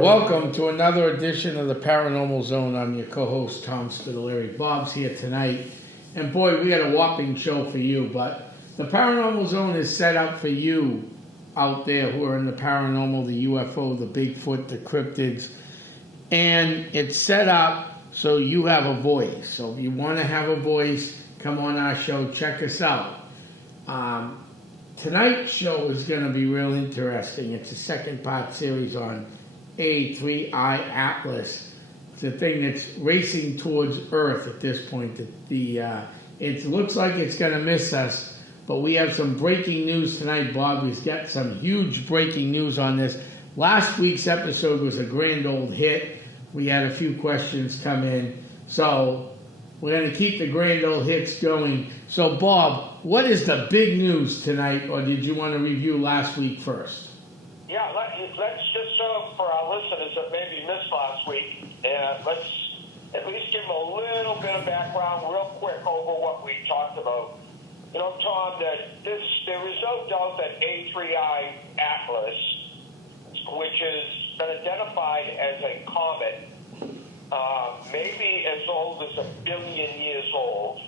Welcome to another edition of the Paranormal Zone. I'm your co-host, Tom Spitalere. Bob's here tonight. And boy, we had a whopping show for you, but the Paranormal Zone is set up for you out there who are in the paranormal, the UFO, the Bigfoot, the cryptids. And it's set up so you have a voice. So if you want to have a voice, come on our show, check us out. Tonight's show is going to be real interesting. It's a second part series on A3I Atlas. It's a thing that's racing towards Earth at this point. It looks like it's going to miss us, but we have some breaking news tonight, Bob. We've got some huge breaking news on this. Last week's episode was a grand old hit. We had a few questions come in, so we're going to keep the grand old hits going. So, Bob, what is the big news tonight, or did you want to review last week first? Yeah, let's just for our listeners that maybe missed last week, let's at least give them a little bit of background real quick over what we talked about. You know, Tom, that there is no doubt that A3I Atlas, which has been identified as a comet, maybe as old as 1 billion years old,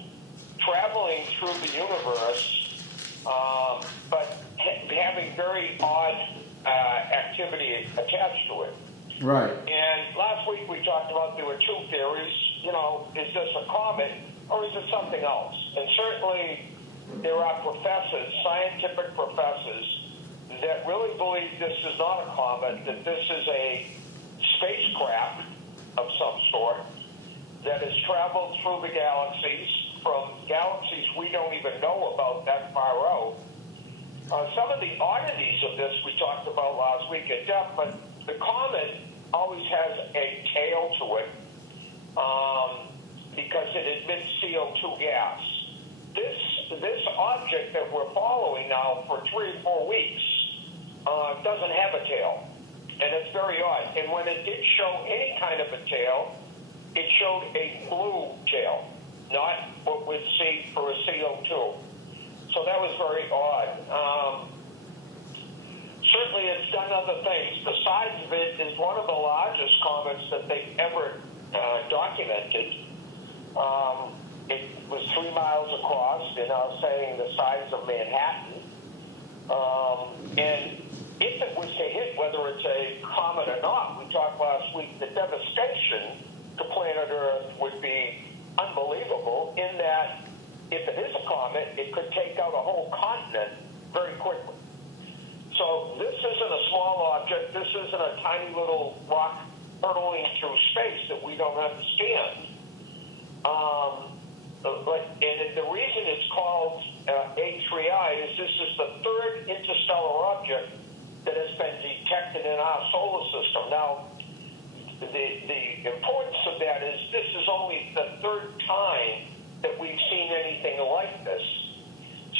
traveling through the universe, but having very odd activity attached to it. Right. And last week we talked about there were two theories. You know, is this a comet or is it something else? And certainly there are professors, scientific professors, that really believe this is not a comet, that this is a spacecraft of some sort that has traveled through the galaxies, from galaxies we don't even know about that far out. Some of the oddities of this we talked about last week at depth, but the comet always has a tail to it because it emits CO2 gas. This object that we're following now for 3 or 4 weeks doesn't have a tail, and it's very odd. And when it did show any kind of a tail, it showed a blue tail, not what we'd see for a CO2. So that was very odd. Certainly it's done other things. The size of it is one of the largest comets that they've ever documented. It was 3 miles across, and I was saying the size of Manhattan. And if it was to hit, whether it's a comet or not, we talked last week, the devastation to planet Earth would be unbelievable in that if it is a comet, it could take out a whole continent very quickly. So this isn't a small object. This isn't a tiny little rock hurtling through space that we don't understand. And the reason it's called A3I is this is the third interstellar object that has been detected in our solar system. Now, the importance of that is this is only the third time that we've seen anything like this.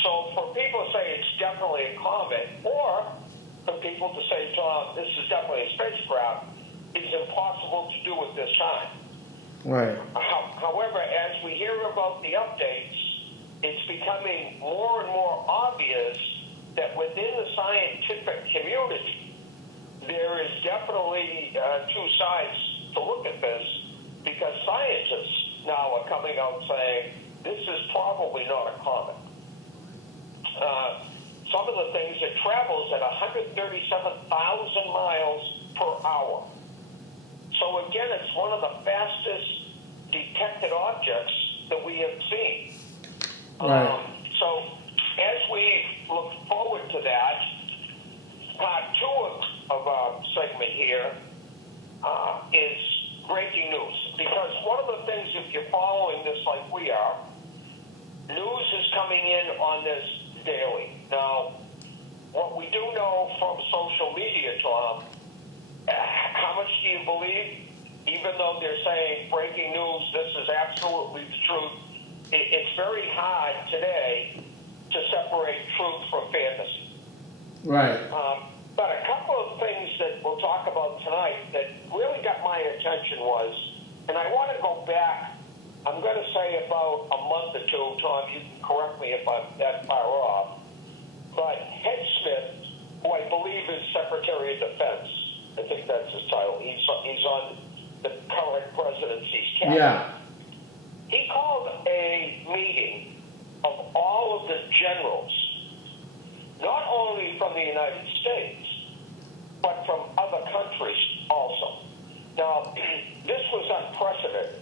So for people to say it's definitely a comet, or for people to say, Tom, this is definitely a spacecraft, it's impossible to do at this time. Right. However, as we hear about the updates, it's becoming more and more obvious that within the scientific community, there is definitely two sides to look at this, because scientists now are coming out saying this is probably not a comet. Some of the things, it travels at 137,000 miles per hour. So again, it's one of the fastest detected objects that we have seen. Right. So as we look forward to that, part 2 of our segment here is breaking news. Because one of the things, if you're following this like we are, news is coming in on this daily. Now, what we do know from social media, Tom, how much do you believe? Even though they're saying breaking news, this is absolutely the truth, it's very hard today to separate truth from fantasy. Right. But a couple of things that we'll talk about tonight that really got my attention was, and I want to go back I'm going to say about a month or two. Tom, you can correct me if I'm that far off. But Head Smith, who I believe is Secretary of Defense, I think that's his title. He's on the current presidency's cabinet. Yeah. He called a meeting of all of the generals, not only from the United States, but from other countries also. Now, this was unprecedented.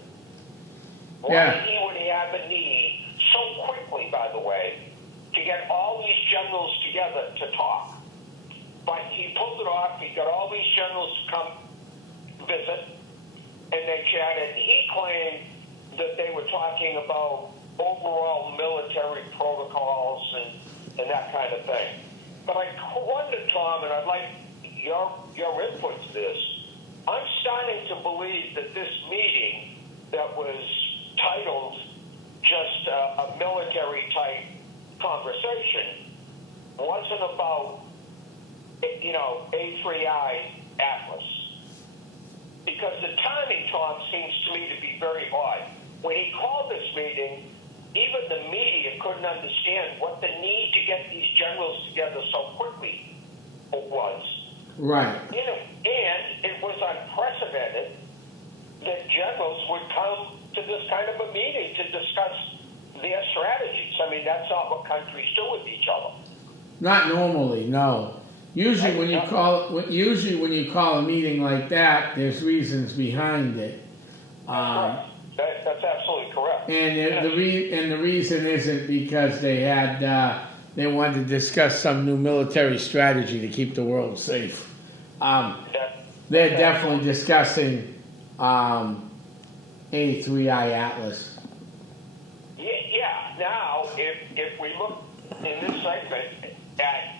Why would he have a need so quickly, by the way, to get all these generals together to talk? But he pulled it off. He got all these generals to come visit, and they chatted. He claimed that they were talking about overall military protocols and that kind of thing. But I wonder, Tom, and I'd like your input to this. I'm starting to believe that this meeting that was titled just a military-type conversation wasn't about, A3I Atlas. Because the timing, Tom, seems to me to be very odd. When he called this meeting, even the media couldn't understand what the need to get these generals together so quickly was. Right. And it was unprecedented that generals would come to this kind of a meeting to discuss their strategies. I mean, that's not what countries do with each other. Not normally, no. Usually when you call a meeting like that, there's reasons behind it. That's absolutely correct. And the reason isn't because they wanted to discuss some new military strategy to keep the world safe. They're definitely discussing A3I Atlas. Yeah. Now, if we look in this segment at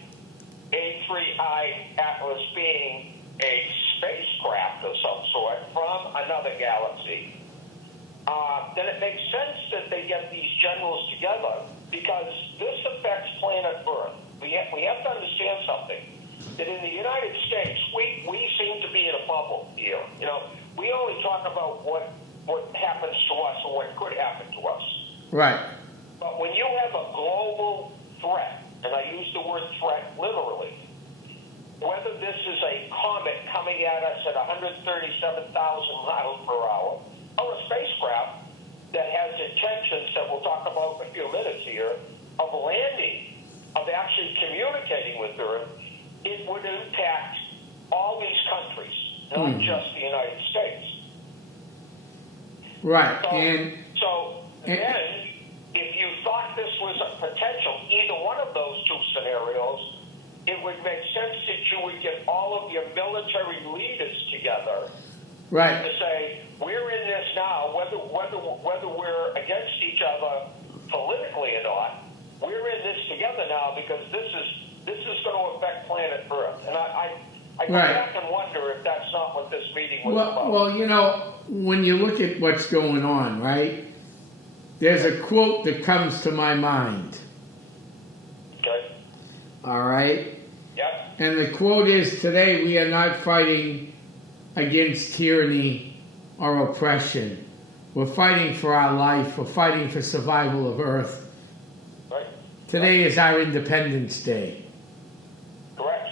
A3I Atlas being a spacecraft of some sort from another galaxy, then it makes sense that they get these generals together because this affects planet Earth. We have to understand something. That in the United States, we seem to be in a bubble here. We only talk about what happens to us or what could happen to us. Right. But when you have a global threat, and I use the word threat literally, whether this is a comet coming at us at 137,000 miles per hour, or a spacecraft that has intentions that we'll talk about in a few minutes here, of landing, of actually communicating with Earth, it would impact all these countries, not just the United States. Right. So then, if you thought this was a potential, either one of those two scenarios, it would make sense that you would get all of your military leaders together. Right. To say, we're in this now, whether we're against each other politically or not, we're in this together now because this is going to affect planet Earth. And I go back and wonder if that's not what this meeting was about. Well, when you look at what's going on, right, there's a quote that comes to my mind. Okay. All right? Yep. And the quote is, today we are not fighting against tyranny or oppression. We're fighting for our life. We're fighting for survival of Earth. Right. Today is our Independence Day. Correct.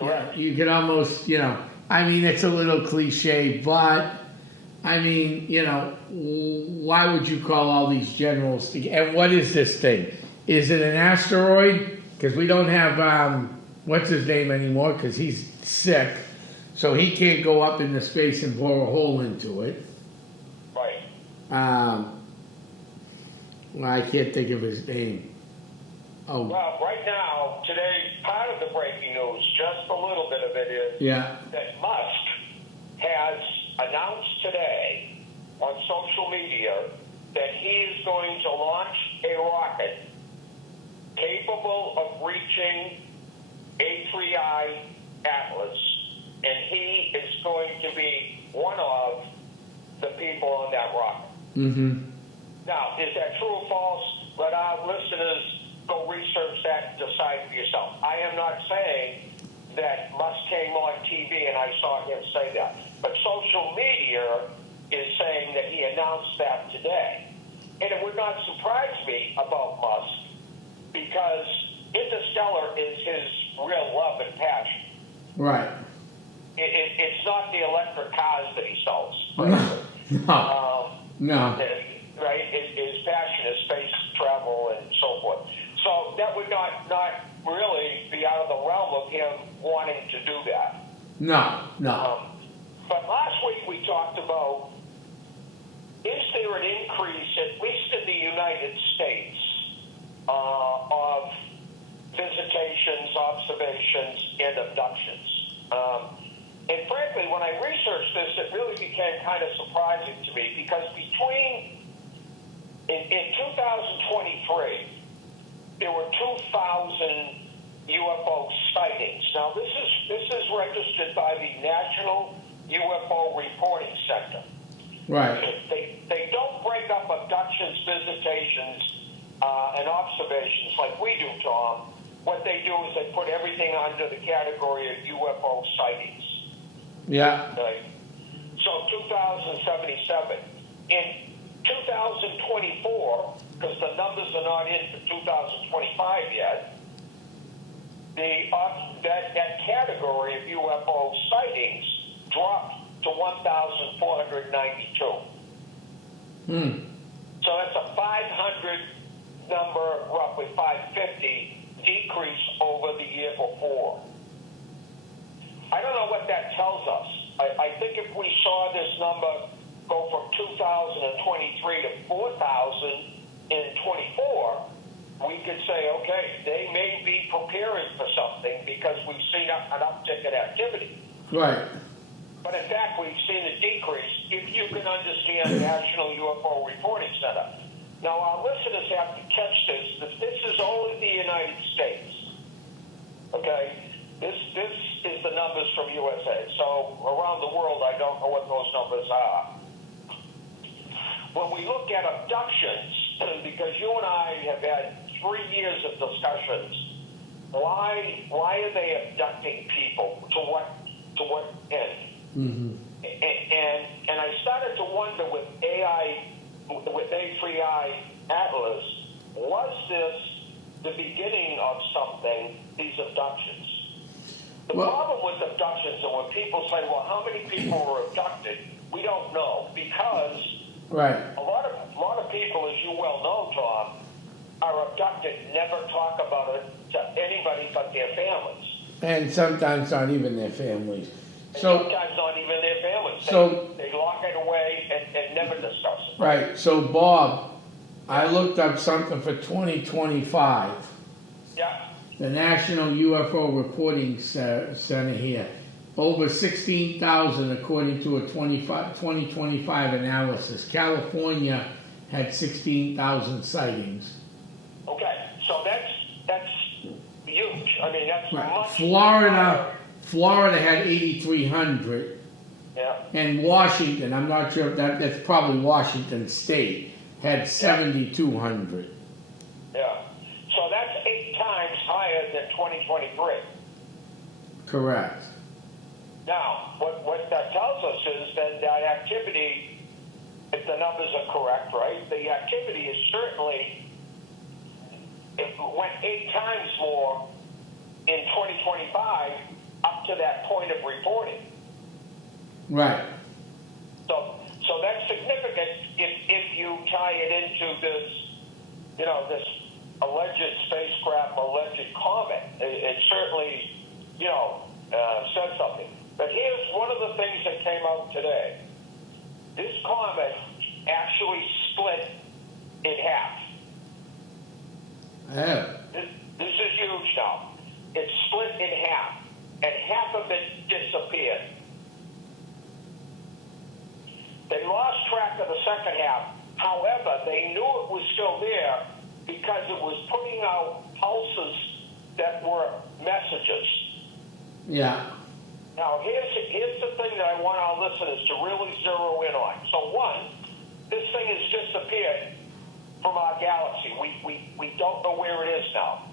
Yeah, you could almost, it's a little cliche, but, why would you call all these generals together? And what is this thing? Is it an asteroid? Because we don't have, what's his name anymore, because he's sick. So he can't go up into space and bore a hole into it. Right. I can't think of his name. Oh. Well, right now, today, part of the breaking news, just a little bit of it is that Musk has announced today on social media that he is going to launch a rocket capable of reaching A3I Atlas, and he is going to be one of the people on that rocket. Mm-hmm. Now, is that true or false? Let our listeners go research that and decide for yourself. I am not saying that Musk came on TV and I saw him say that. But social media is saying that he announced that today. And it would not surprise me about Musk because interstellar is his real love and passion. Right. It's not the electric cars that he sells. No. Right? His passion is space travel and so forth. So that would not really be out of the realm of him wanting to do that. No. But last week we talked about, is there an increase, at least in the United States, of visitations, observations, and abductions? And frankly, when I researched this, it really became kind of surprising to me because in 2023, there were 2,000 UFO sightings. Now, this is registered by the National UFO Reporting Center. Right. They don't break up abductions, visitations, and observations like we do, Tom. What they do is they put everything under the category of UFO sightings. Yeah. Right? So 2,077. In 2024, because the numbers are not in for 2025 yet, that category of UFO sightings dropped to 1,492. So that's a 500 number, roughly 550 decrease over the year before. I don't know what that tells us. I think if we saw this number go from 2023 to 4,000 in 24, we could say, okay, they may be preparing for something because we've seen an uptick in activity. Right. But in fact, we've seen a decrease if you can understand the National UFO Reporting Center. Now, our listeners have to catch this, that this is only the United States. Okay? This is the numbers from USA. So around the world, I don't know what those numbers are. When we look at abductions, because you and I have had 3 years of discussions, why are they abducting people? To what end? Mm-hmm. And I started to wonder with A3I Atlas, was this the beginning of something, these abductions? The problem with abductions, and when people say, well, how many people were abducted, we don't know, because right. a lot of people, as you well know, Tom, are abducted, never talk about it to anybody but their families. And sometimes not even their families. And So sometimes not even their families. They lock it away and never discuss it. right. So Bob, I looked up something for 2025. Yeah. The National UFO Reporting Center here. Over 16,000 according to a 2025 analysis. California had 16,000 sightings. Okay, so that's huge. I mean, that's Right. much. Florida had 8,300. Yeah. And Washington, I'm not sure if that's probably Washington State, had 7,200. Yeah. So that's 8 times higher than 2023. Correct. Now, what that tells us is that activity, if the numbers are correct, right, the activity is certainly, it went 8 times more in 2025 up to that point of reporting. Right. So that's significant if you tie it into this, this alleged spacecraft, alleged comet. It certainly, says something. But here's one of the things that came out today. This comet actually split in half. Yeah. This is huge now. It split in half, and half of it disappeared. They lost track of the second half. However, they knew it was still there because it was putting out pulses that were messages. Yeah. Now, here's the thing that I want our listeners to really zero in on. So, one, this thing has disappeared from our galaxy. We don't know where it is now.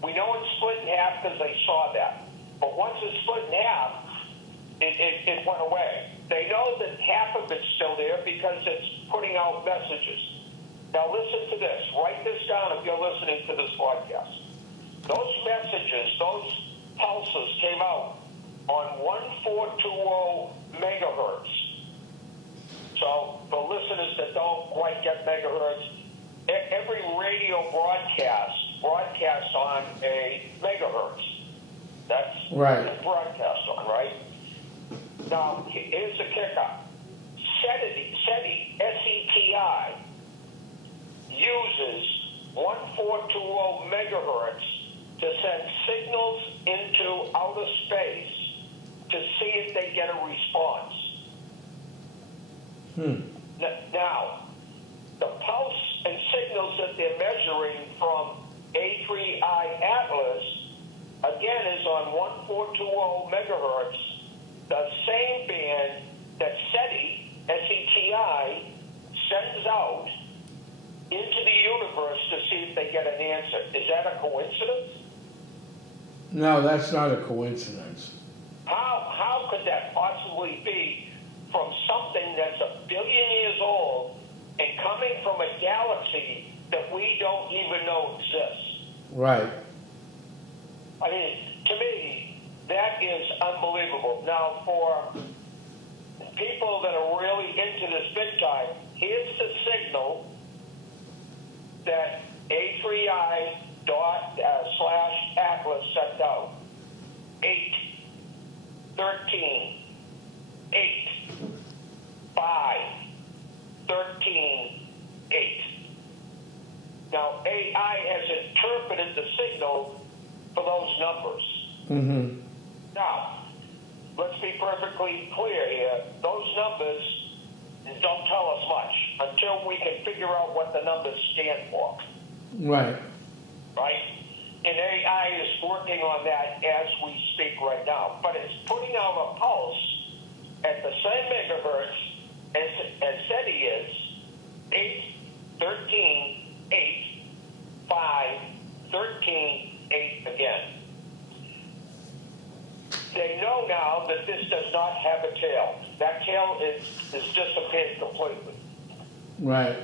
We know it's split in half because they saw that. But once it's split in half, it went away. They know that half of it's still there because it's putting out messages. Now listen to this. Write this down if you're listening to this podcast. Those messages, those pulses came out on 1420 megahertz. So for listeners that don't quite get megahertz, every radio broadcasts on a megahertz. That's right. what it broadcasts on, right? Now, here's the kicker. SETI, S-E-T-I, uses 1420 megahertz to send signals into outer space to see if they get a response. Now, the pulse and signals that they're measuring from A3I Atlas, again, is on 1420 megahertz, the same band that SETI, S-E-T-I, sends out into the universe to see if they get an answer. Is that a coincidence? No, that's not a coincidence. How could that possibly be from something that's 1 billion years old and coming from a galaxy that we don't even know exists? Right. I mean, to me, that is unbelievable. Now, for people that are really into this big time, here's the signal that A3I / Atlas sent out. 8, 13, 8, 5, 13, 8. Now, AI has interpreted the signal for those numbers. Mm-hmm. Now, let's be perfectly clear here. Those numbers don't tell us much until we can figure out what the numbers stand for. Right. Right? And AI is working on that as we speak right now. But it's putting out a pulse at the same megahertz as SETI is, 8, 13, 8, 5, 13, 8 again. They know now that this does not have a tail. That tail is disappeared completely. Right.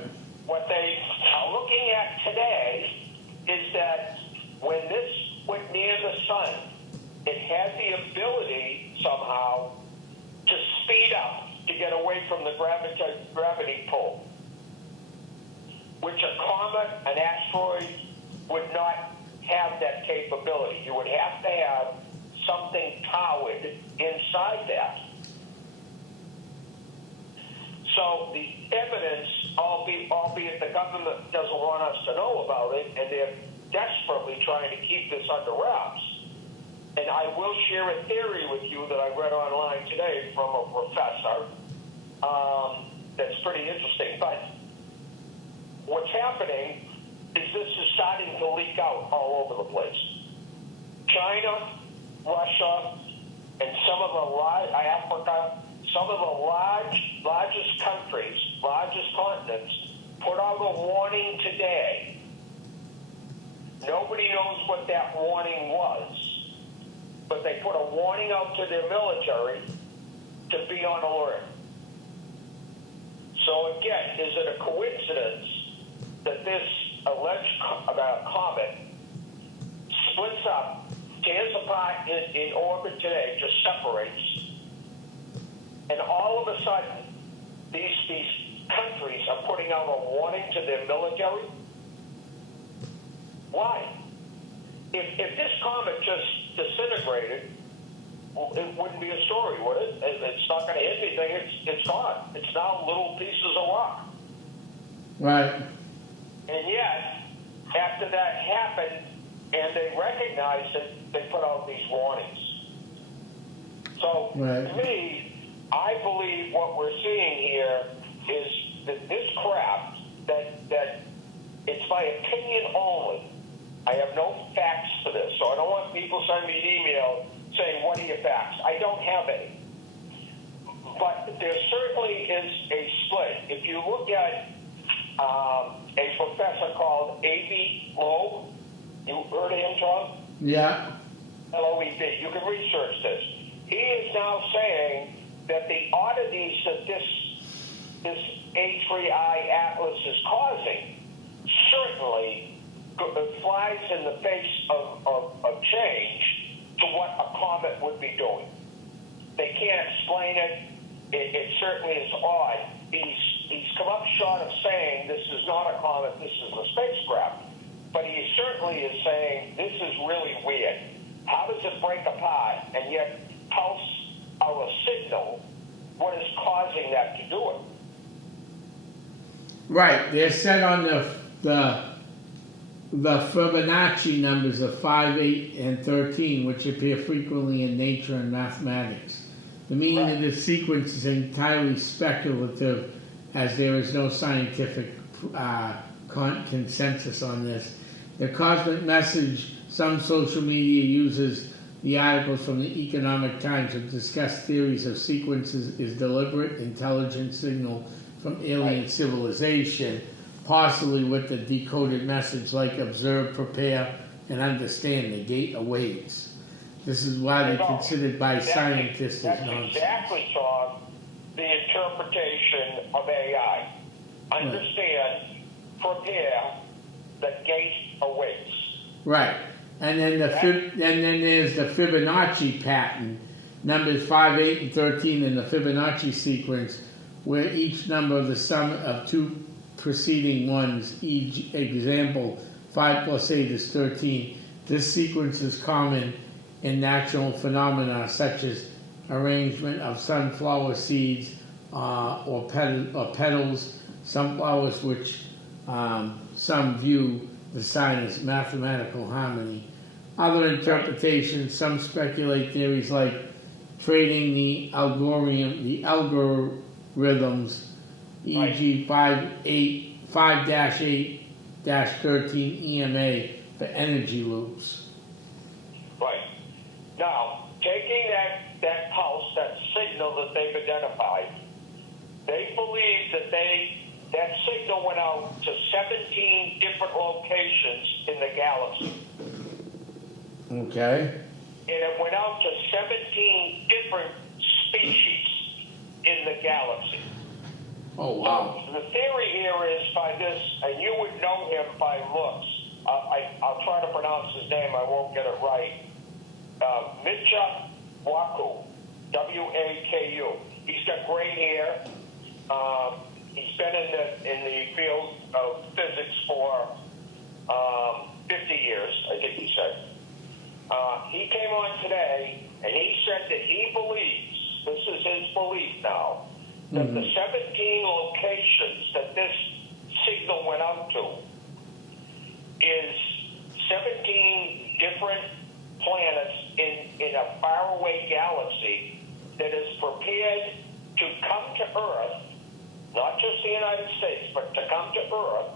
What they are looking at today is that when this went near the sun, it had the ability somehow to speed up to get away from the gravity pull, which a comet, an asteroid, would not have that capability. You would have to have something powered inside that. So the evidence, albeit the government doesn't want us to know about it, and they're desperately trying to keep this under wraps. And I will share a theory with you that I read online today from a professor that's pretty interesting. But what's happening is this is starting to leak out all over the place. China, Russia, and some of the Africa, some of the largest countries, largest continents, put out a warning today. Nobody knows what that warning was, but they put a warning out to their military to be on alert. So again, is it a coincidence that this alleged comet splits up, tears apart in orbit today, just separates, and all of a sudden these countries are putting out a warning to their military? Why? If this comet just disintegrated, well, it wouldn't be a story, would it? It's not going to hit anything. It's gone. It's now little pieces of rock. Right. And yet, after that happened, and they recognized it, they put out these warnings. So, Right. to me, I believe what we're seeing here is that this crap, that it's my opinion only. I have no facts for this, so I don't want people sending me an email saying, what are your facts? I don't have any. But there certainly is a split. If you look at a professor called A.B. Loeb, you heard of him, Tom? Yeah. L-O-E-B. You can research this. He is now saying that the oddities that this A3I Atlas is causing certainly flies in the face of change to what a comet would be doing. They can't explain it. It certainly is odd. He's come up short of saying this is not a comet, this is a spacecraft. But he certainly is saying this is really weird. How does it break apart and yet pulse out a signal? What is causing that to do it? Right. They're set on the Fibonacci numbers of 5, 8, and 13, which appear frequently in nature and mathematics. The meaning of this sequence is entirely speculative, as there is no scientific consensus on this. The cosmic message, some social media uses the articles from the Economic Times to discuss theories of sequences is deliberate, intelligent signal from alien civilization, possibly with the decoded message like observe, prepare, and understand. The gate awaits. This is widely considered by scientists as nonsense. That's exactly, Tom, the interpretation of AI. Understand, prepare, the gate awaits. Right. And then there's the Fibonacci pattern, numbers 5, 8, and 13 in the Fibonacci sequence, where each number of the sum of two preceding ones, example 5 plus 8 is 13. This sequence is common in natural phenomena such as arrangement of sunflower seeds or petals, sunflowers, which some view the sign as mathematical harmony. Other interpretations, some speculate theories like trading the algorithms, e.g. 5-8-13 EMA for energy loops. Right. Now, taking that pulse, that signal that they've identified, they believe that signal went out to 17 different locations in the galaxy. Okay. And it went out to 17 different species in the galaxy. Oh, wow. So the theory here is by this, and you would know him by looks. I'll try to pronounce his name. I won't get it right. Mcdermott, W-A-K-U. He's got gray hair. He's been in the field of physics for 50 years, I think he said. He came on today, and he said that he believes, this is his belief now, that the 17 locations that this signal went out to is 17 different planets in a faraway galaxy that is prepared to come to Earth, not just the United States, but to come to Earth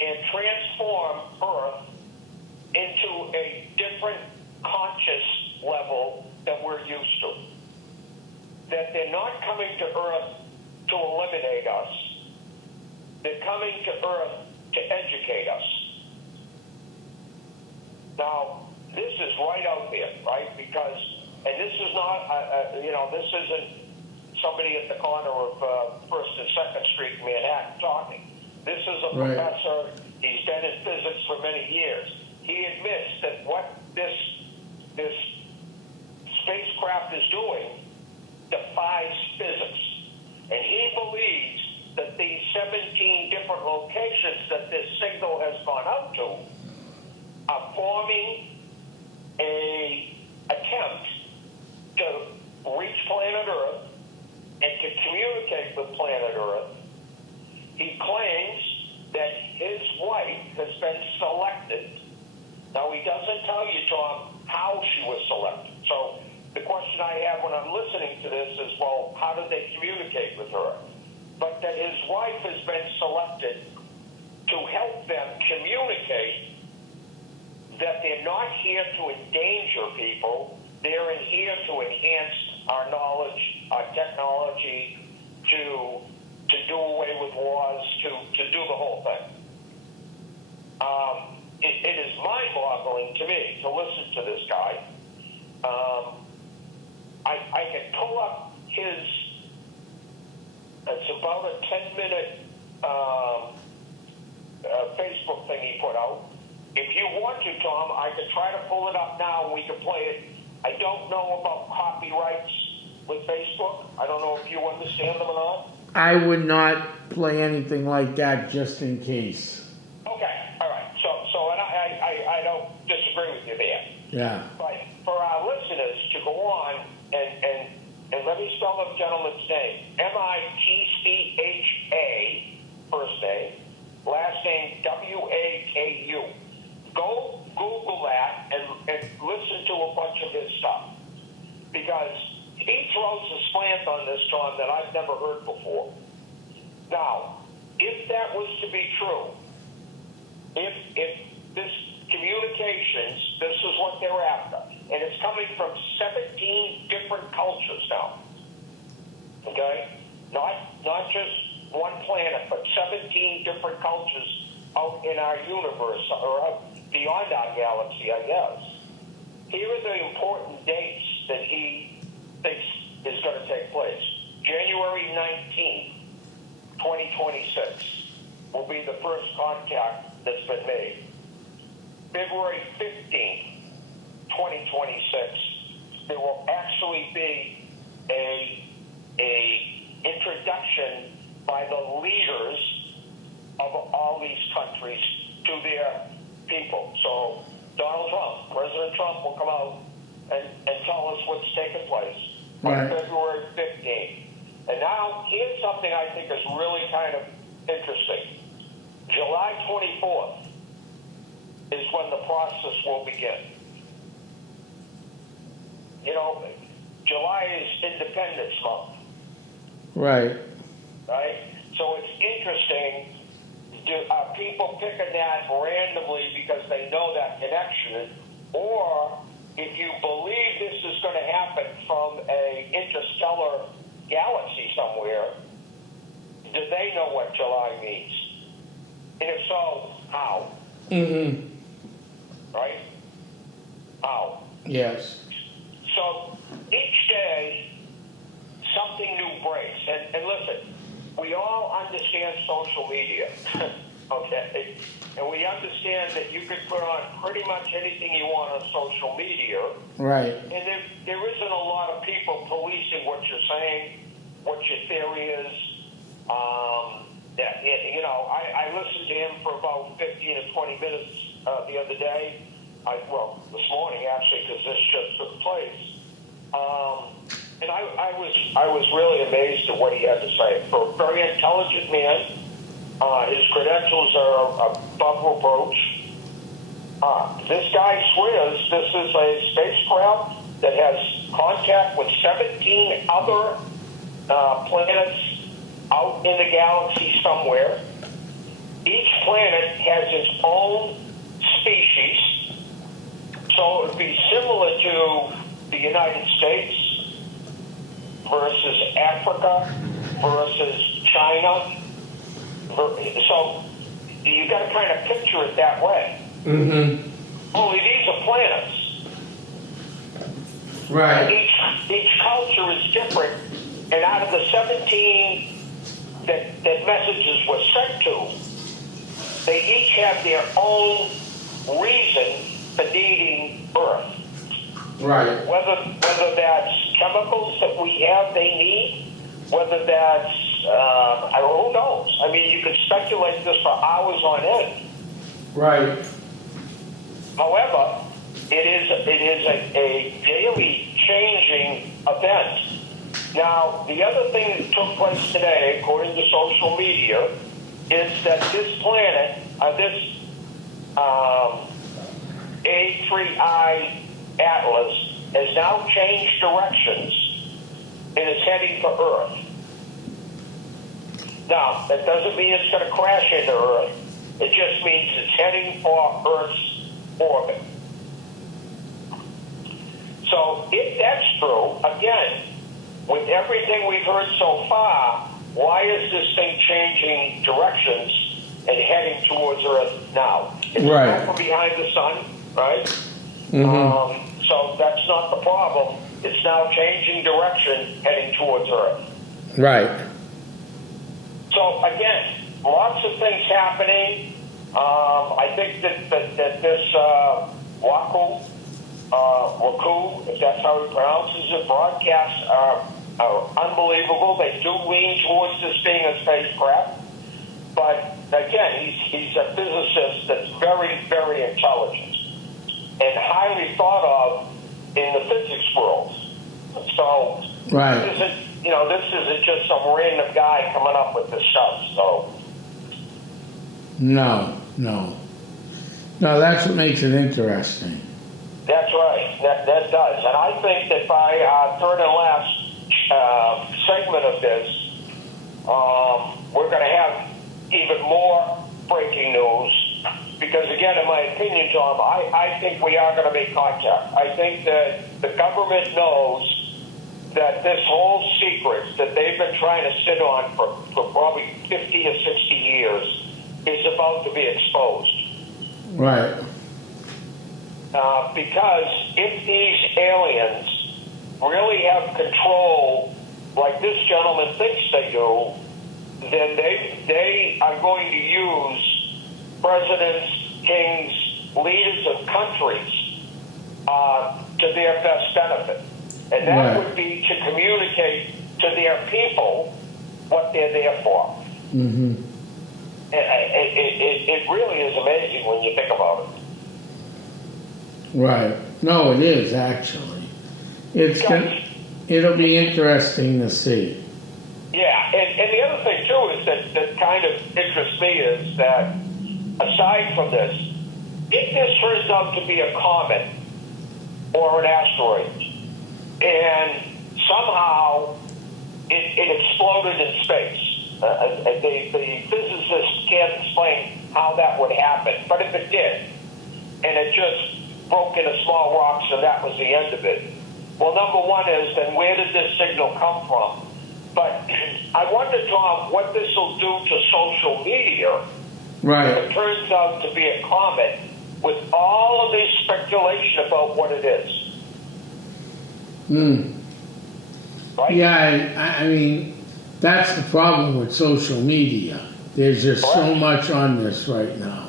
and transform Earth into a different conscious level that we're used to. That they're not coming to Earth to eliminate us. They're coming to Earth to educate us. Now, this is right out there, right? Because, and this is not, this isn't somebody at the corner of 1st and 2nd Street in Manhattan talking. This is a professor. He's been in physics for many years. He admits that what this spacecraft is doing defies physics. And he believes that these 17 different locations that this signal has gone out to are forming an attempt to reach planet Earth and to communicate with planet Earth. He claims that his wife has been selected. Now, he doesn't tell you, Tom, how she was selected. So the question I have when I'm listening to this is, well, how did they communicate with her? But that his wife has been selected to help them communicate that they're not here to endanger people. They're in here to enhance our knowledge, our technology, to do away with wars, to do the whole thing. It is mind-boggling to me to listen to this guy. I can pull up it's about a 10-minute Facebook thing he put out. If you want to, Tom, I can try to pull it up now and we can play it. I don't know about copyrights with Facebook. I don't know if you understand them or not. I would not play anything like that just in case. Okay, all right. So and I don't disagree with you there. Yeah. But for our listeners to go on and let me spell the gentleman's name. Mitcha, first name, last name Waku. Go Google that and listen to a bunch of his stuff. Because he throws a slant on this, Tom, that I've never heard before. Now, if that was to be true, if this communications, this is what they're after, and it's coming from 17 different cultures now, okay? Not just one planet, but 17 different cultures out in our universe, or out beyond our galaxy, I guess. Here are the important dates that he thinks is going to take place. January 19th, 2026 will be the first contact that's been made. February 15th, 2026, there will actually be a introduction by the leaders of all these countries to their people. So Donald Trump, President Trump, will come out and tell us what's taking place on February 15th. And now, here's something I think is really kind of interesting. July 24th is when the process will begin. You know, July is Independence Month. Right. Right? So it's interesting. Are people picking that randomly because they know that connection? Or if you believe this is going to happen from an interstellar galaxy somewhere, do they know what July means? And if so, how? Mm-hmm. Right? How? Yes. So each day, something new breaks. And listen, we all understand social media, okay? And we understand that you can put on pretty much anything you want on social media. Right. And there isn't a lot of people policing what you're saying, what your theory is. You know, I listened to him for about 15 or 20 minutes the other day. This morning, actually, because this just took place. And I was really amazed at what he had to say. For a very intelligent man, his credentials are above reproach. This guy swears this is a spacecraft that has contact with 17 other planets out in the galaxy somewhere. Each planet has its own species. So it would be similar to the United States versus Africa versus China. So you got to kind of picture it that way. Mm-hmm. Only these are planets. Right. Each culture is different, and out of the 17 that messages were sent to, they each have their own reason for needing Earth. Right. Whether that's chemicals that we have they need, whether that's, who knows? I mean, you could speculate this for hours on end. Right. However, it is a daily changing event. Now, the other thing that took place today, according to social media, is that this planet, this A3I Atlas, has now changed directions and is heading for Earth. Now, that doesn't mean it's going to crash into Earth. It just means it's heading for Earth's orbit. So if that's true, again, with everything we've heard so far, why is this thing changing directions and heading towards Earth now? It's right from behind the sun, right? Mm-hmm. So that's not the problem. it's now changing direction, heading towards Earth. Right. So again, lots of things happening. I think that this Waku, if that's how he pronounces it, broadcasts are unbelievable. They do lean towards this being a spacecraft. But again, he's a physicist that's very, very intelligent and highly thought of in the physics world. So Right. this isn't just some random guy coming up with this stuff. So No, that's what makes it interesting. that's right. That does. And I think that by our third and last segment of this, we're going to have even more breaking news. Because again, in my opinion, Tom, I think we are going to make contact. I think that the government knows that this whole secret that they've been trying to sit on for probably 50 or 60 years is about to be exposed. Right. Because if these aliens really have control, like this gentleman thinks they do, then they are going to use presidents, kings, leaders of countries to their best benefit. And that Right. would be to communicate to their people what they're there for. Mm-hmm. It really is amazing when you think about it. Right. No, it is actually. It'll be interesting to see. Yeah, and the other thing too is that kind of interests me is that aside from this, if this turns out to be a comet or an asteroid, and somehow it exploded in space, the physicists can't explain how that would happen, but if it did, and it just broke into small rocks and that was the end of it, well, number one is, then where did this signal come from? But I wonder, Tom, what this will do to social media. Right. If it turns out to be a comet with all of this speculation about what it is. Right? Yeah, I mean, that's the problem with social media. There's just so much on this right now.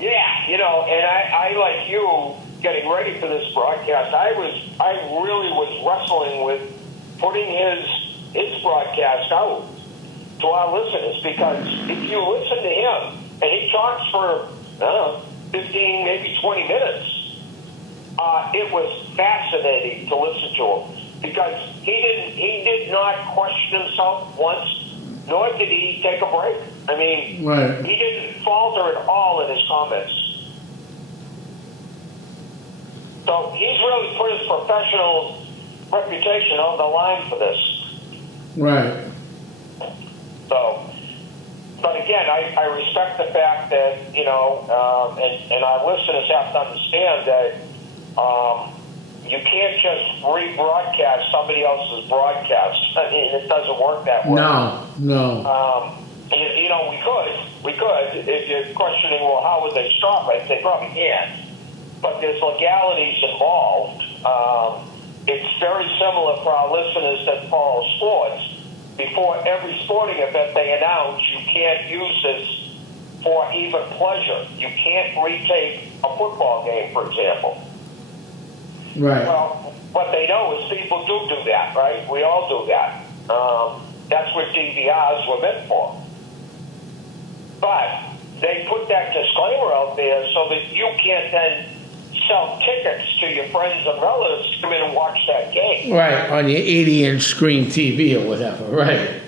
Yeah, and I like you, getting ready for this broadcast, I really was wrestling with putting his broadcast out to our listeners, because if you listen to him and he talks for 15, maybe 20 minutes, it was fascinating to listen to him, because he did not question himself once, nor did he take a break. I mean, Right. he didn't falter at all in his comments. So he's really put his professional reputation on the line for this. Right. So, but again, I respect the fact that, and our listeners have to understand that you can't just rebroadcast somebody else's broadcast. I mean, it doesn't work that way. No. We could. If you're questioning, well, how would they stop it? They probably can't. But there's legalities involved. It's very similar for our listeners that follow sports. Before every sporting event they announce, you can't use this for even pleasure. You can't retake a football game, for example. Right. Well, what they know is people do that, right? We all do that. That's what DVRs were meant for. But they put that disclaimer out there so that you can't then sell tickets to your friends and relatives to come in and watch that game. Right, on your 80-inch screen TV or whatever, right.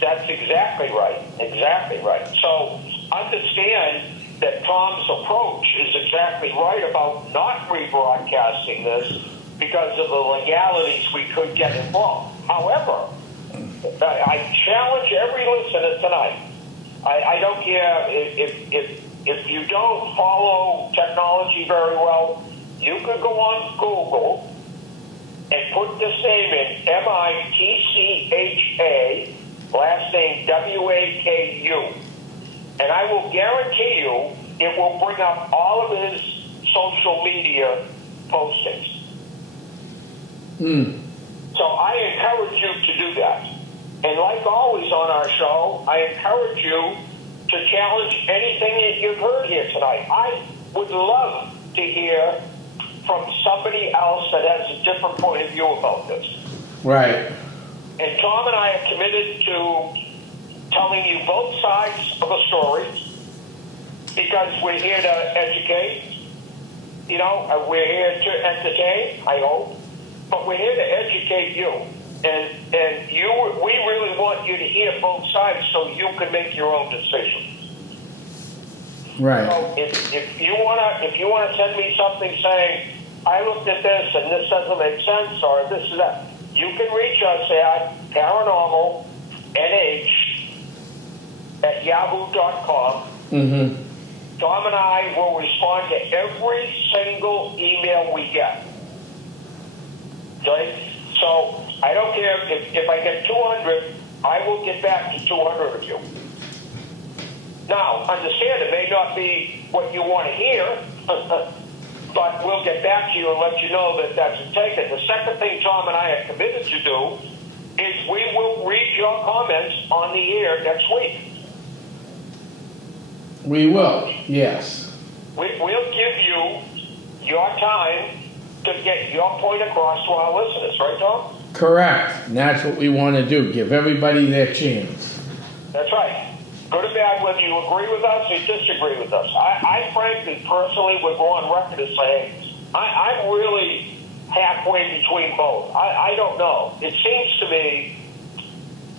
That's exactly right. Exactly right. So understand that Tom's approach is exactly right about not rebroadcasting this because of the legalities we could get involved. However, I challenge every listener tonight. I don't care if you don't follow technology very well, you could go on Google and put this name in, Mitcha, last name Waku, and I will guarantee you it will bring up all of his social media postings. So I encourage you to do that. And like always on our show, I encourage you to challenge anything that you've heard here tonight. I would love to hear from somebody else that has a different point of view about this. Right. And Tom and I are committed to telling you both sides of a story because we're here to educate. You know, we're here to entertain, I hope, but we're here to educate you. And we really want you to hear both sides so you can make your own decision. Right. So if you wanna send me something saying I looked at this and this doesn't make sense or this is that, you can reach us at paranormalnh@yahoo.com. Mm-hmm. Tom and I will respond to every single email we get. Okay? So I don't care if I get 200, I will get back to 200 of you. Now, understand it may not be what you want to hear, but we'll get back to you and let you know that that's taken. The second thing Tom and I are committed to do is we will read your comments on the air next week. We will, yes. We'll give you your time to get your point across to our listeners, right, Tom? Correct. And that's what we want to do. Give everybody their chance. That's right. Good or bad, whether you agree with us or disagree with us. I frankly, personally, would go on record as saying I'm really halfway between both. I don't know. It seems to me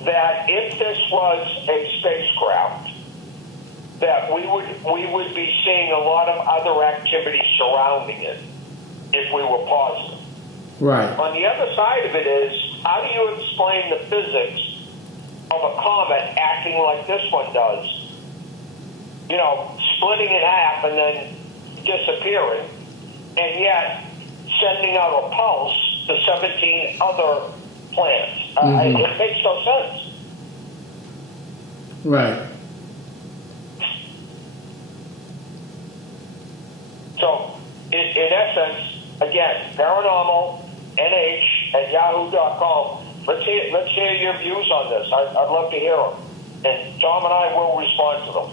that if this was a spacecraft, that we would be seeing a lot of other activity surrounding it if we were positive. Right. On the other side of it is, how do you explain the physics of a comet acting like this one does? You know, splitting in half and then disappearing, and yet sending out a pulse to 17 other planets. It makes no sense. Right. So, in essence, again, paranormalnh@yahoo.com. Let's hear your views on this. I'd love to hear them. And Tom and I will respond to them.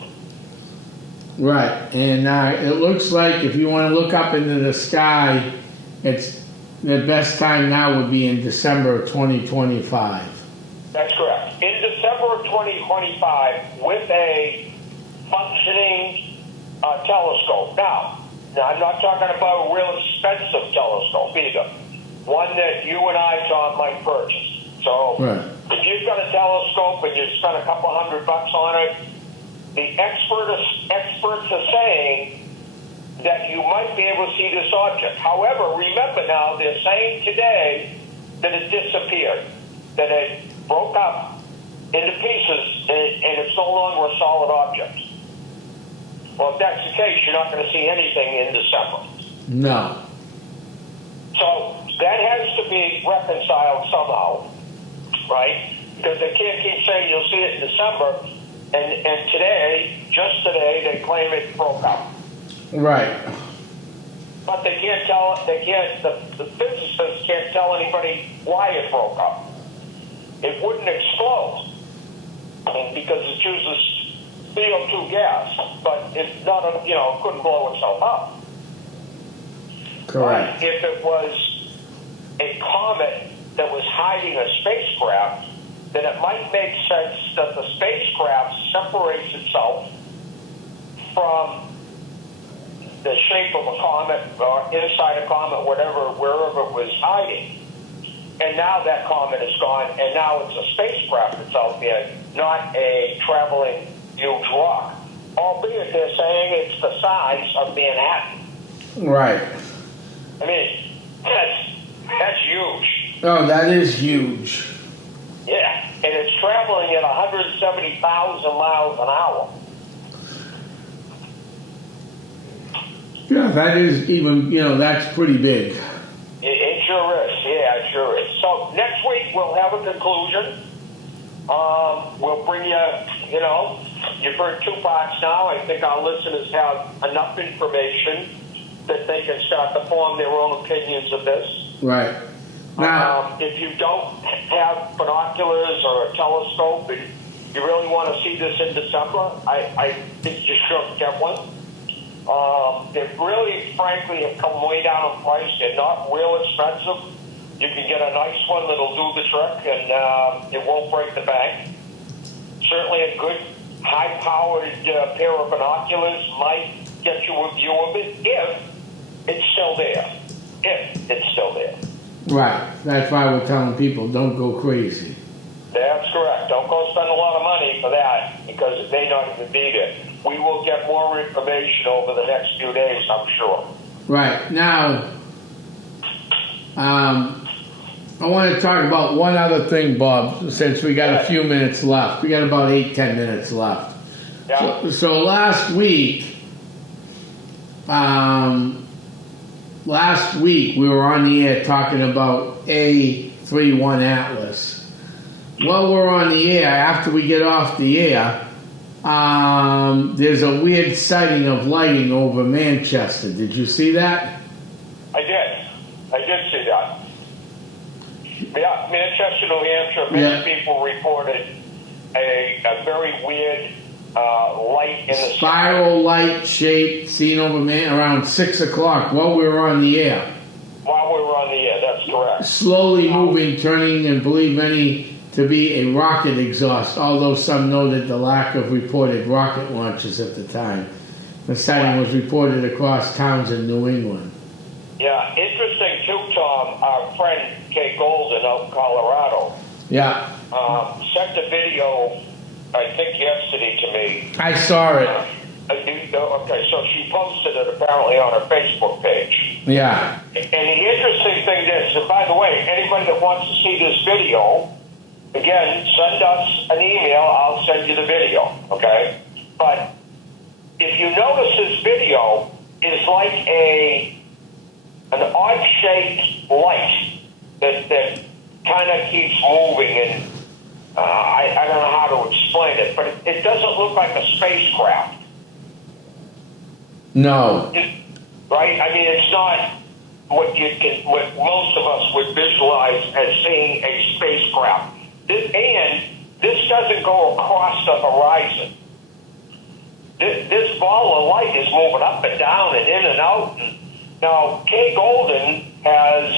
Right. And it looks like if you want to look up into the sky, it's the best time now would be in December of 2025. That's correct. In December of 2025, with a functioning telescope. Now, I'm not talking about a real expensive telescope either. One that you and I, Tom, might purchase. So right. If you've got a telescope and you spent a couple $100 on it, the experts are saying that you might be able to see this object. However, remember now, they're saying today that it disappeared, that it broke up into pieces and it's no longer a solid object. Well, if that's the case, you're not going to see anything in December. No. So that has to be reconciled somehow, right? Because they can't keep saying you'll see it in December, and today, just today, they claim it broke up. Right. But they can't tell. The physicists can't tell anybody why it broke up. It wouldn't explode, because it uses CO2 gas, but it's not, couldn't blow itself up. Correct. But if it was a comet that was hiding a spacecraft, then it might make sense that the spacecraft separates itself from the shape of a comet or inside a comet, wherever it was hiding. And now that comet is gone, and now it's a spacecraft that's out there, not a traveling huge rock. Albeit they're saying it's the size of Manhattan. Right. I mean, that's huge. Oh, that is huge. Yeah, and it's traveling at 170,000 miles an hour. Yeah, that is even, that's pretty big. It sure is. Yeah, it sure is. So next week we'll have a conclusion. We'll bring you, you've heard 2 parts now. I think our listeners have enough information that they can start to form their own opinions of this. Right. Now- If you don't have binoculars or a telescope and you really want to see this in December, I think you should get one. They really, frankly, have come way down in price. They're not real expensive. You can get a nice one that'll do the trick, and it won't break the bank. Certainly a good, high-powered pair of binoculars might get you a view of it if it's still there. If it's still there. Right. That's why we're telling people don't go crazy. That's correct. Don't go spend a lot of money for that because it may not even be there. We will get more information over the next few days, I'm sure. Right. Now, I want to talk about one other thing, Bob, since we got a few minutes left. We got about 8-10 minutes left. Yeah. So last week, we were on the air talking about A31 Atlas. While we're on the air, after we get off the air, there's a weird sighting of lighting over Manchester. Did you see that? I did see that. Yeah, Manchester, New Hampshire, many people reported a very weird light in the spiral light shape seen over around 6 o'clock while we were on the air. While we were on the air, that's correct. Slowly moving, turning, and believe many to be a rocket exhaust, although some noted the lack of reported rocket launches at the time. The sighting was reported across towns in New England. Yeah, interesting too, Tom. Our friend Kay Golden out in Colorado sent a video, I think yesterday, to me. I saw it. Okay, so she posted it apparently on her Facebook page. Yeah. And the interesting thing is, and by the way, anybody that wants to see this video, again, send us an email. I'll send you the video, okay? But if you notice, this video is like an odd-shaped light that kind of keeps moving, and I don't know how to explain it, but it doesn't look like a spacecraft. No. Right? I mean, it's not what most of us would visualize as seeing a spacecraft. This doesn't go across the horizon. This ball of light is moving up and down and in and out. And now, Kay Golden has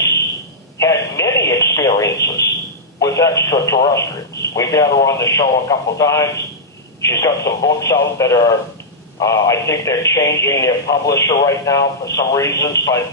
had many experiences with extraterrestrials. We've had her on the show a couple times. She's got some books out that are, I think they're changing their publisher right now for some reasons, but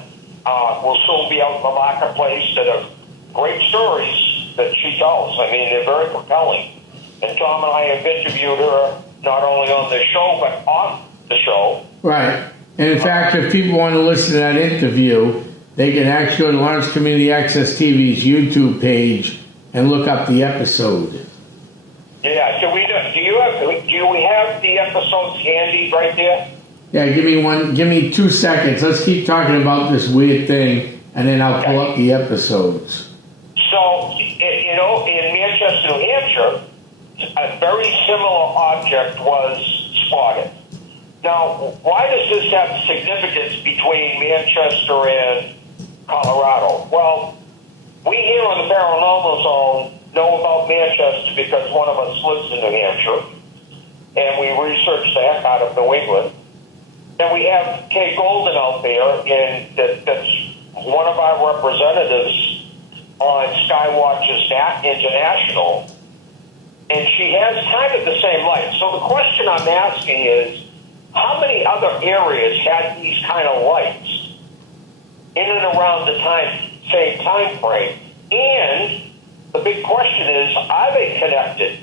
will soon be out in the marketplace that are great stories that she tells. I mean, they're very compelling. And Tom and I have interviewed her not only on the show, but off the show. Right. And in fact, if people want to listen to that interview, they can actually go to Lawrence Community Access TV's YouTube page and look up the episode. Yeah. Do we have the episodes handy right there? Yeah. Give me 2 seconds. Let's keep talking about this weird thing, and then I'll pull up the episodes. So, in Manchester, New Hampshire, a very similar object was spotted. Now, why does this have significance between Manchester and Colorado? Well, we here on the Paranormal Zone know about Manchester because one of us lives in New Hampshire, and we research the heck out of New England. And we have Kay Golden out there, and that's one of our representatives on Skywatchers International, and she has kind of the same light. So the question I'm asking is, how many other areas had these kind of lights in and around the same time frame? And the big question is, are they connected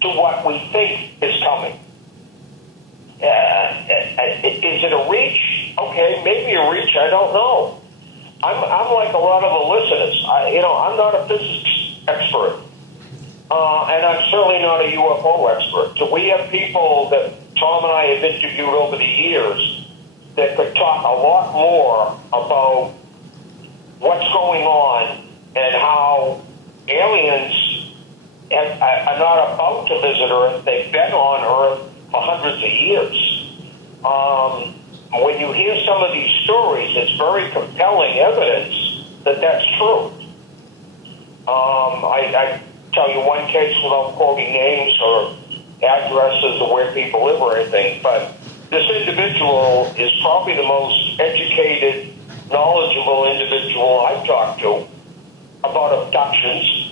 to what we think is coming? Is it a reach? Okay, maybe a reach. I don't know. I'm like a lot of the listeners. I'm not a physics expert, and I'm certainly not a UFO expert. So we have people that Tom and I have interviewed over the years that could talk a lot more about what's going on and how aliens are not about to visit Earth. They've been on Earth for hundreds of years. When you hear some of these stories, it's very compelling evidence that that's true. I tell you one case without quoting names or addresses or where people live or anything, but this individual is probably the most educated, knowledgeable individual I've talked to about abductions.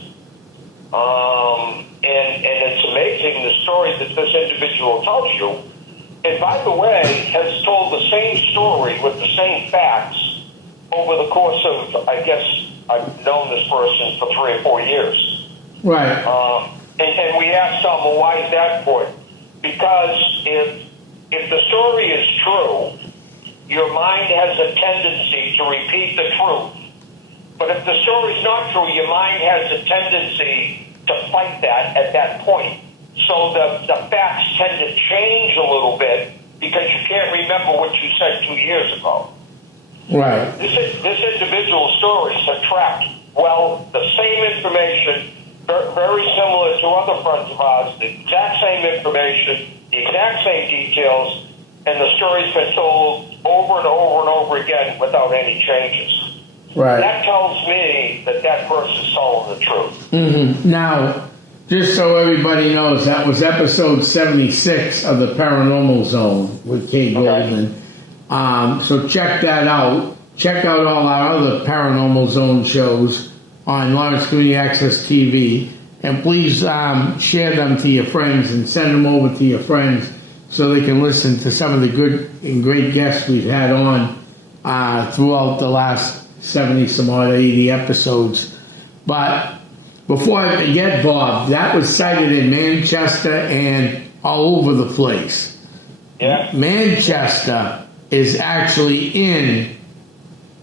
And it's amazing the story that this individual tells you. And by the way, has told the same story with the same facts over the course of, I guess, I've known this person for 3 or 4 years. Right. And we asked him, well, why is that important? Because if the story is true, your mind has a tendency to repeat the truth. But if the story's not true, your mind has a tendency to fight that at that point. So the facts tend to change a little bit because you can't remember what you said 2 years ago. Right. This individual stories have tracked, well, the same information, very similar to other friends of ours, the exact same information, the exact same details, and the story's been told over and over and over again without any changes. Right. That tells me that that person's telling the truth. Mm-hmm. Now, just so everybody knows, that was episode 76 of the Paranormal Zone with Kay Golden. So check that out. Check out all our other Paranormal Zone shows on Lawrence Community Access TV. And please share them to your friends and send them over to your friends so they can listen to some of the good and great guests we've had on throughout the last 70 some odd 80 episodes. But before I forget, Bob, that was cited in Manchester and all over the place. Yeah. Manchester is actually in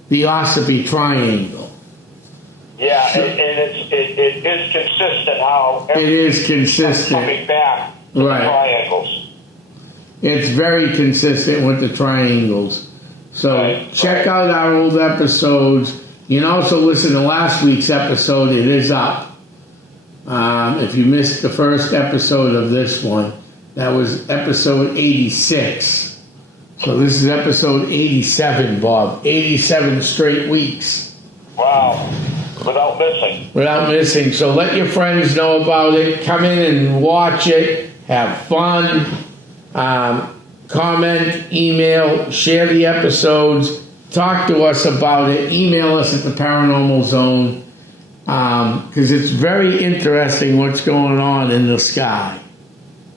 the Ossipee Triangle. Yeah, and it is consistent how it is consistent coming back to right. The triangles. It's very consistent with the triangles. So right. Check out our old episodes. You can also listen to last week's episode. It is up. If you missed the first episode of this one, that was episode 86. So this is episode 87, Bob. 87 straight weeks. Wow. Without missing. Without missing. So let your friends know about it. Come in and watch it. Have fun. Comment, email, share the episodes. Talk to us about it. Email us at the Paranormal Zone. Because it's very interesting what's going on in the sky.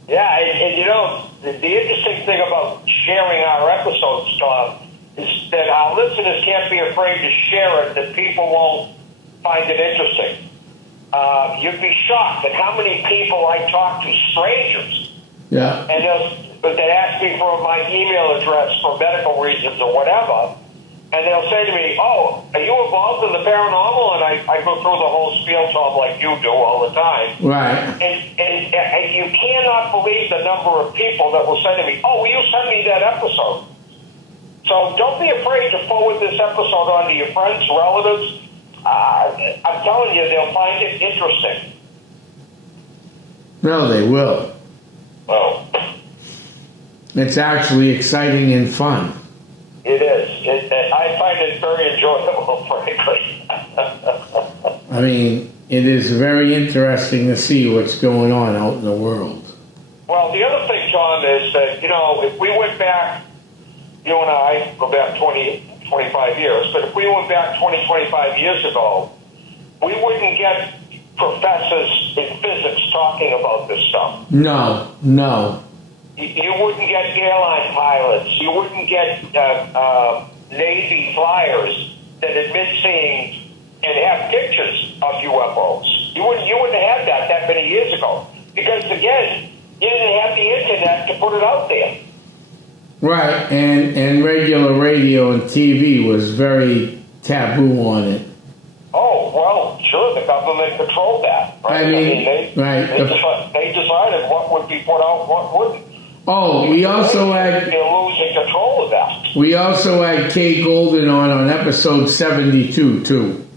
Yeah, and you know, the interesting thing about sharing our episodes, Tom, is that our listeners can't be afraid to share it, that people won't find it interesting. You'd be shocked at how many people I talk to, strangers, Yeah. and they ask me for my email address for medical reasons or whatever, and they'll say to me, oh, are you involved in the paranormal? And I go through the whole spiel, Tom, like you do all the time. Right. And you cannot believe the number of people that will say to me, oh, will you send me that episode? So don't be afraid to forward this episode on to your friends, relatives. I'm telling you, they'll find it interesting. No, they will. Well, It's actually exciting and fun. it is. I find it very enjoyable, frankly. I mean, it is very interesting to see what's going on out in the world. Well, the other thing, Tom, is that, you know, if we went back, you and I go back 20, 25 years, but if we went back 20, 25 years ago, we wouldn't get professors in physics talking about this stuff. No. You wouldn't get airline pilots. You wouldn't get Navy flyers that admit seeing and have pictures of UFOs. You wouldn't have that many years ago. Because, again, you didn't have the internet to put it out there. Right, and regular radio and TV was very taboo on it. Oh, well, sure, the government controlled that. Right? They decided what would be put out, what wouldn't. Oh, we also had... They're losing control of that. We also had Kay Golden on episode 72, too.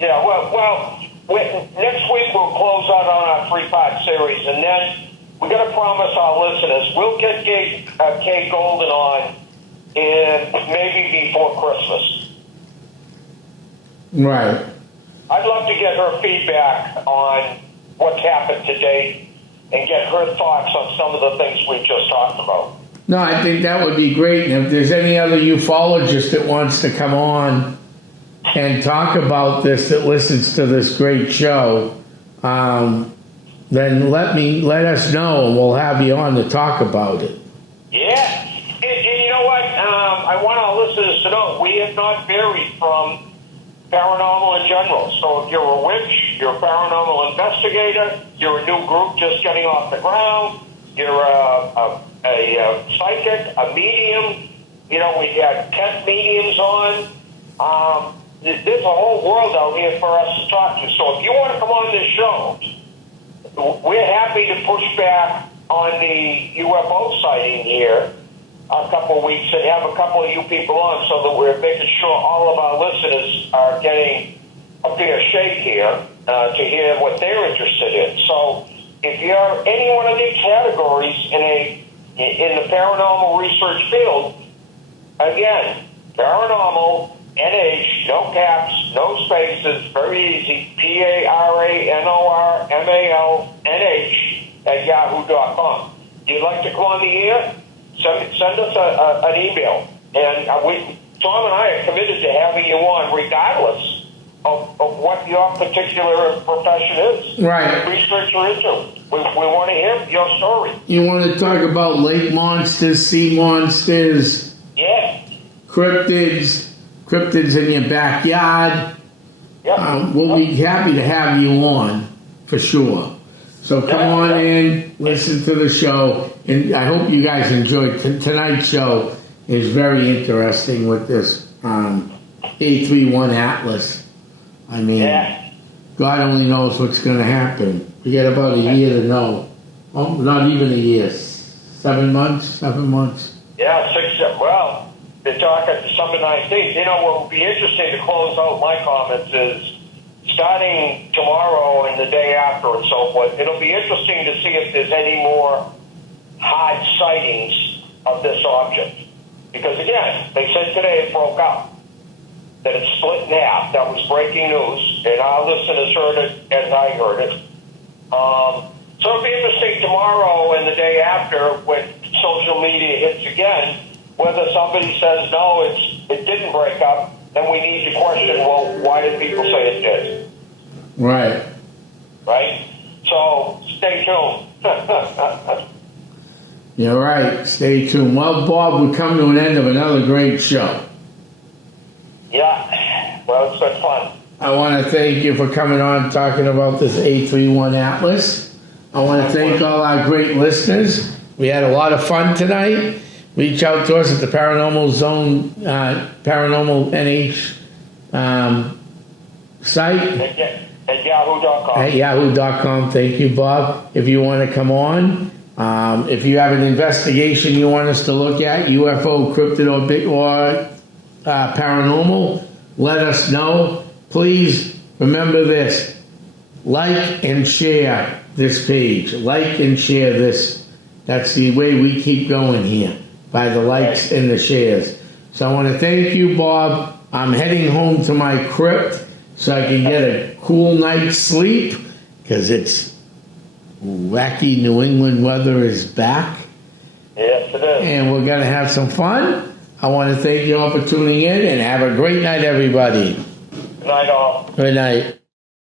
Yeah, well, next week we'll close out on our 3-part series, and then we're going to promise our listeners we'll get Kay Golden on maybe before Christmas. Right. I'd love to get her feedback on what's happened to date and get her thoughts on some of the things we've just talked about. No, I think that would be great. And if there's any other ufologist that wants to come on and talk about this, that listens to this great show, then let us know, and we'll have you on to talk about it. Yeah. And you know what? I want our listeners to know we have not varied from paranormal in general. So if you're a witch, you're a paranormal investigator, you're a new group just getting off the ground, you're a psychic, a medium, you know, we had 10 mediums on. There's a whole world out here for us to talk to. So if you want to come on this show, we're happy to push back on the UFO sighting here a couple of weeks and have a couple of you people on so that we're making sure all of our listeners are getting a fair shake here to hear what they're interested in. So if you're any one of these categories in the paranormal research field, again, paranormal, NH, no caps, no spaces, very easy, PARANORMALNH @yahoo.com. You'd like to come on the air? Send us an email. And Tom and I are committed to having you on regardless of what your particular profession is. Right. Research you're into. We want to hear your story. You want to talk about lake monsters, sea monsters, Yeah. cryptids in your backyard. Yep. We'll be happy to have you on, for sure. So come on in, listen to the show, and I hope you guys enjoyed tonight's show. Is very interesting with this A31 Atlas. I mean, God only knows what's going to happen. We got about a year to know. Oh, not even a year. 7 months? Yeah, 6. Well, they're talking December 19th. You know, what will be interesting to close out my comments is starting tomorrow and the day after and so forth, it'll be interesting to see if there's any more hard sightings of this object. Because, again, they said today it broke up, that it split in half. That was breaking news, and our listeners heard it as I heard it. So it'll be interesting tomorrow and the day after when social media hits again, whether somebody says, no, it didn't break up, then we need to question, well, why did people say it did? Right. Right? So stay tuned. You're right. Stay tuned. Well, Bob, we come to an end of another great show. Yeah. Well, it's been fun. I want to thank you for coming on talking about this A31 Atlas. I want to thank all our great listeners. We had a lot of fun tonight. Reach out to us at the Paranormal Zone, Paranormal NH site. At yahoo.com. At yahoo.com. Thank you, Bob. If you want to come on, if you have an investigation you want us to look at, UFO, cryptid, or paranormal, let us know. Please remember this. Like and share this page. Like and share this. That's the way we keep going here, by the likes and the shares. So I want to thank you, Bob. I'm heading home to my crypt so I can get a cool night's sleep, because it's wacky New England weather is back. Yes, it is. And we're going to have some fun. I want to thank you all for tuning in, and have a great night, everybody. Good night, all. Good night.